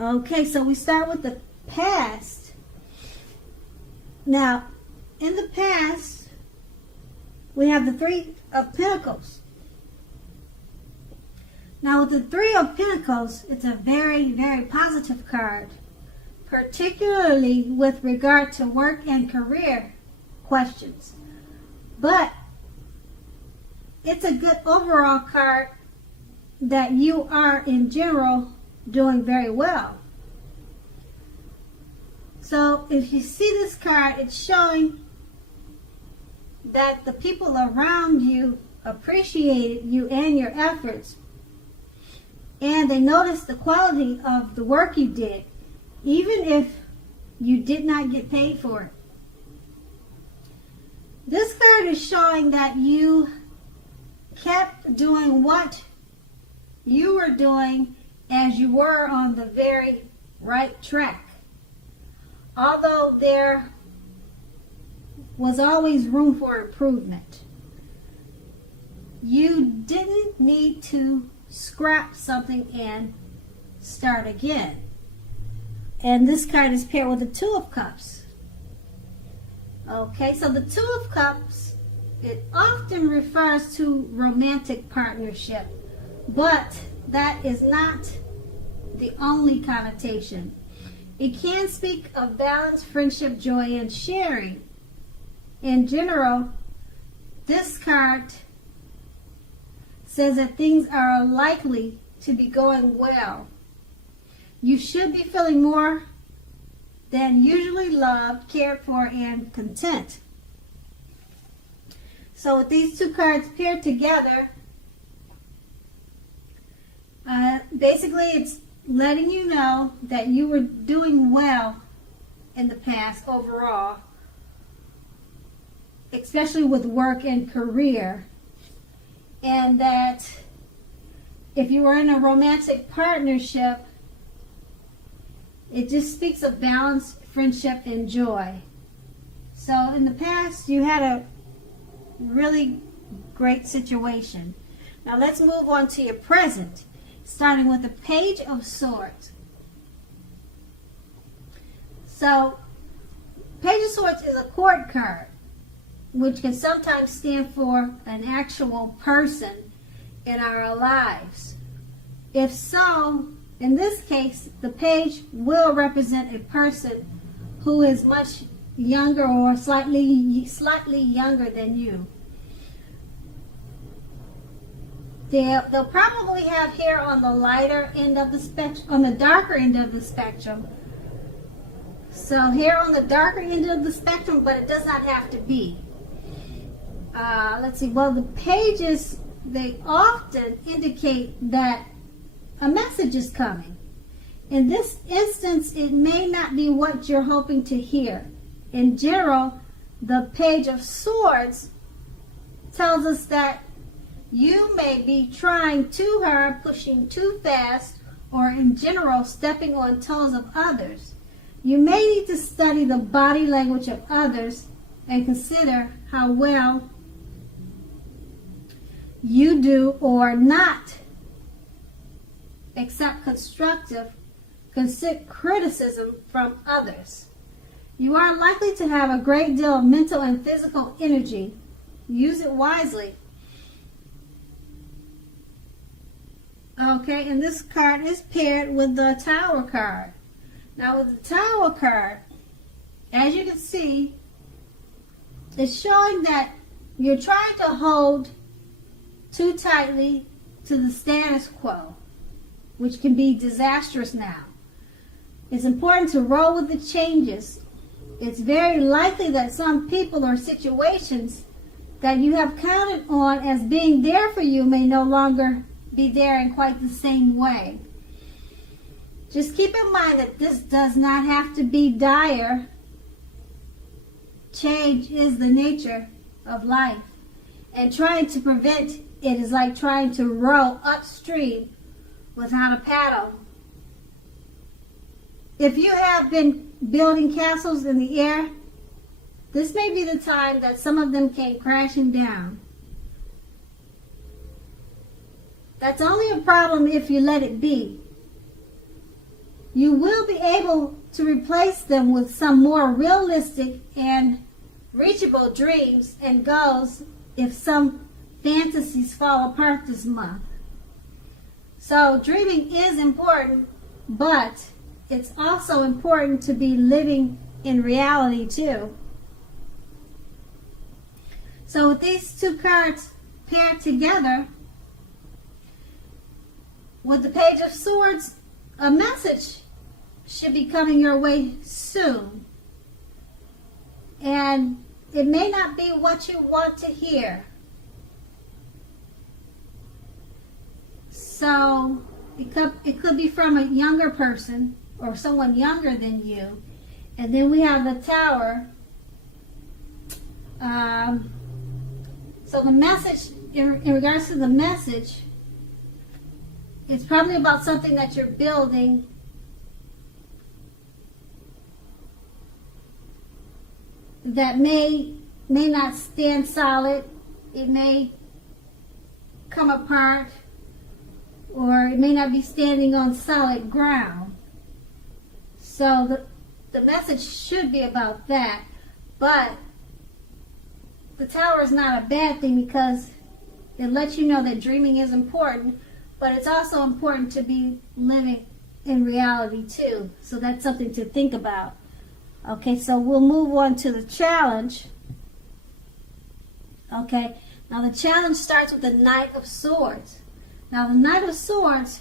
Okay, so we start with the past. Now, in the past, we have the Three of Pentacles. Now, with the Three of Pentacles, it's a very, very positive card, particularly with regard to work and career questions. But it's a good overall card that you are, in general, doing very well. So if you see this card, it's showing that the people around you appreciated you and your efforts, and they noticed the quality of the work you did, even if you did not get paid for it. This card is showing that you kept doing what you were doing as you were on the very right track. Although there was always room for improvement, you didn't need to scrap something and start again. And this card is paired with the Two of Cups. Okay, so the Two of Cups, it often refers to romantic partnership, but that is not the only connotation. It can speak of balance, friendship, joy, and sharing. In general, this card says that things are likely to be going well. You should be feeling more than usually loved, cared for, and content. So with these two cards paired together, basically it's letting you know that you were doing well in the past overall, especially with work and career, and that if you were in a romantic partnership, it just speaks of balance, friendship, and joy. So in the past, you had a really great situation. Now let's move on to your present, starting with the Page of Swords. So, Page of Swords is a court card, which can sometimes stand for an actual person in our lives. If so, in this case, the page will represent a person who is much younger or slightly younger than you. They'll probably have hair on the lighter end of the spectrum, on the darker end of the spectrum. So hair on the darker end of the spectrum, but it does not have to be. Let's see. Well, the pages, they often indicate that a message is coming. In this instance, it may not be what you're hoping to hear. In general, the Page of Swords tells us that you may be trying too hard, pushing too fast, or in general, stepping on toes of others. You may need to study the body language of others and consider how well you do or not accept constructive criticism from others. You are likely to have a great deal of mental and physical energy. Use it wisely. Okay, and this card is paired with the Tower card. Now with the Tower card, as you can see, it's showing that you're trying to hold too tightly to the status quo, which can be disastrous now. It's important to roll with the changes. It's very likely that some people or situations that you have counted on as being there for you may no longer be there in quite the same way. Just keep in mind that this does not have to be dire. Change is the nature of life, and trying to prevent it is like trying to row upstream without a paddle. If you have been building castles in the air, this may be the time that some of them came crashing down. That's only a problem if you let it be. You will be able to replace them with some more realistic and reachable dreams and goals if some fantasies fall apart this month. So dreaming is important, but it's also important to be living in reality too. So with these two cards paired together, with the Page of Swords, a message should be coming your way soon. And it may not be what you want to hear. So it could be from a younger person or someone younger than you. And then we have the Tower. So the message, in regards to the message, it's probably about something that you're building that may not stand solid. It may come apart, or it may not be standing on solid ground. So the message should be about that. But the Tower is not a bad thing because it lets you know that dreaming is important, but it's also important to be living in reality too. So that's something to think about. Okay, so we'll move on to the challenge. Okay, now the challenge starts with the Knight of Swords. Now the Knight of Swords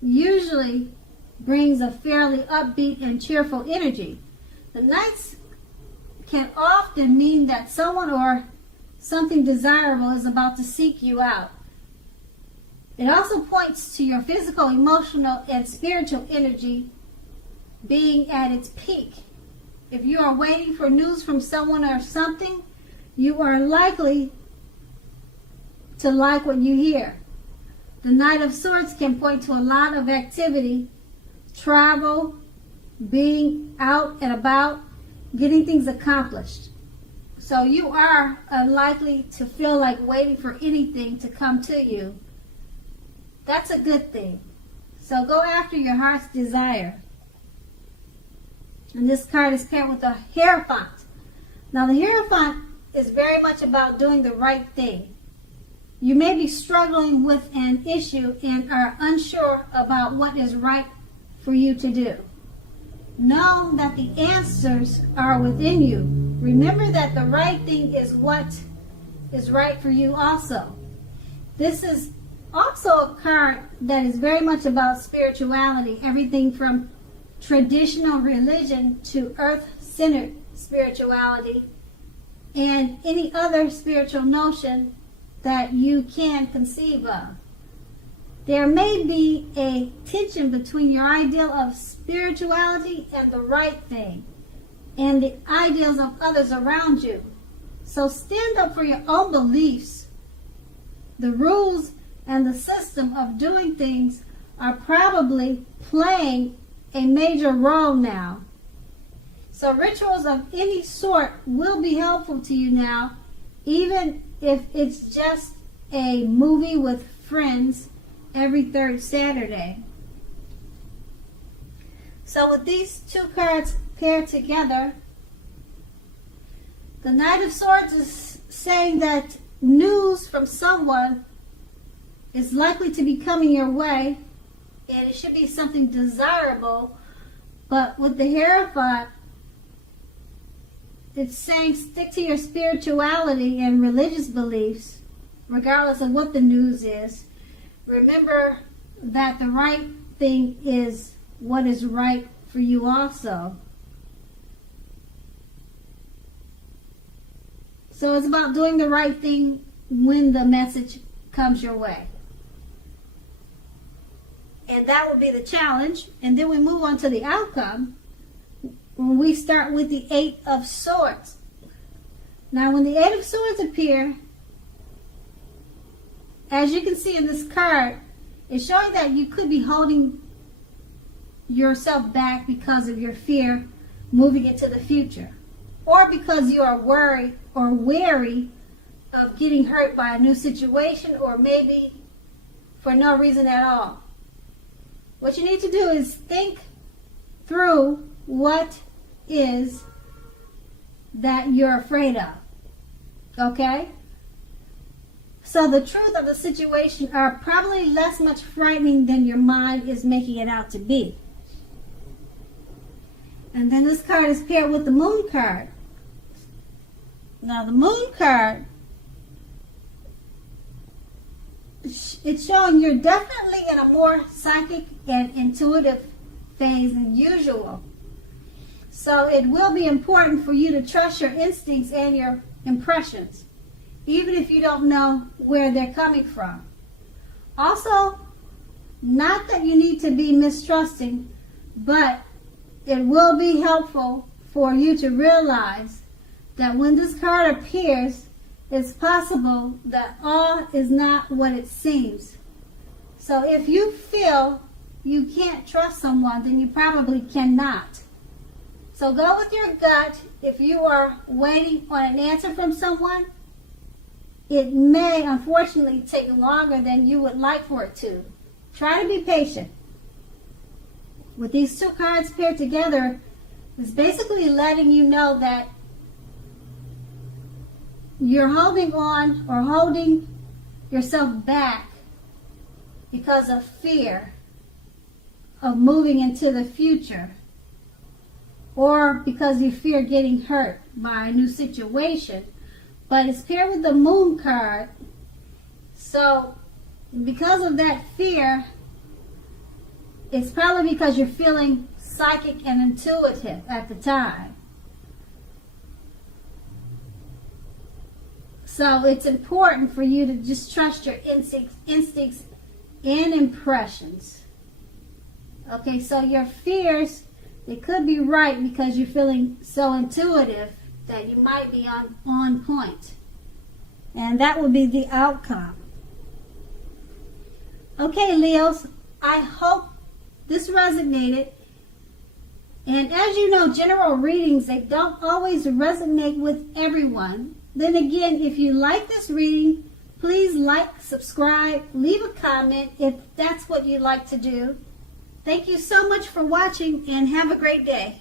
usually brings a fairly upbeat and cheerful energy. The Knights can often mean that someone or something desirable is about to seek you out. It also points to your physical, emotional, and spiritual energy being at its peak. If you are waiting for news from someone or something, you are likely to like what you hear. The Knight of Swords can point to a lot of activity, travel, being out and about, getting things accomplished. So you are unlikely to feel like waiting for anything to come to you. That's a good thing. So go after your heart's desire. And this card is paired with the Hierophant. Now the Hierophant is very much about doing the right thing. You may be struggling with an issue and are unsure about what is right for you to do. Know that the answers are within you. Remember that the right thing is what is right for you also. This is also a card that is very much about spirituality, everything from traditional religion to earth-centered spirituality and any other spiritual notion that you can conceive of. There may be a tension between your ideal of spirituality and the right thing and the ideals of others around you. So stand up for your own beliefs. The rules and the system of doing things are probably playing a major role now. So rituals of any sort will be helpful to you now, even if it's just a movie with friends every third Saturday. So with these two cards paired together, the Knight of Swords is saying that news from someone is likely to be coming your way, and it should be something desirable. But with the Hierophant, it's saying stick to your spirituality and religious beliefs, regardless of what the news is. Remember that the right thing is what is right for you also. So it's about doing the right thing when the message comes your way. And that will be the challenge. And then we move on to the outcome. When we start with the Eight of Swords. Now when the Eight of Swords appear, as you can see in this card, it's showing that you could be holding yourself back because of your fear moving into the future, or because you are worried or wary of getting hurt by a new situation, or maybe for no reason at all. What you need to do is think through what is that you're afraid of. Okay? So the truth of the situation are probably less much frightening than your mind is making it out to be. And then this card is paired with the moon card. Now the moon card, it's showing you're definitely in a more psychic and intuitive phase than usual. So it will be important for you to trust your instincts and your impressions, even if you don't know where they're coming from. Also, not that you need to be mistrusting, but it will be helpful for you to realize that when this card appears, it's possible that all is not what it seems. So if you feel you can't trust someone, then you probably cannot. So go with your gut. If you are waiting on an answer from someone, it may unfortunately take longer than you would like for it to. Try to be patient. With these two cards paired together, it's basically letting you know that you're holding on or holding yourself back because of fear of moving into the future, or because you fear getting hurt by a new situation. But it's paired with the moon card, so because of that fear, it's probably because you're feeling psychic and intuitive at the time. So it's important for you to just trust your instincts and impressions. Okay, so your fears, they could be right because you're feeling so intuitive that you might be on point. And that would be the outcome. Okay, Leos, I hope this resonated. And as you know, general readings, they don't always resonate with everyone. Then again, if you like this reading, please like, subscribe, leave a comment if that's what you'd like to do. Thank you so much for watching and have a great day.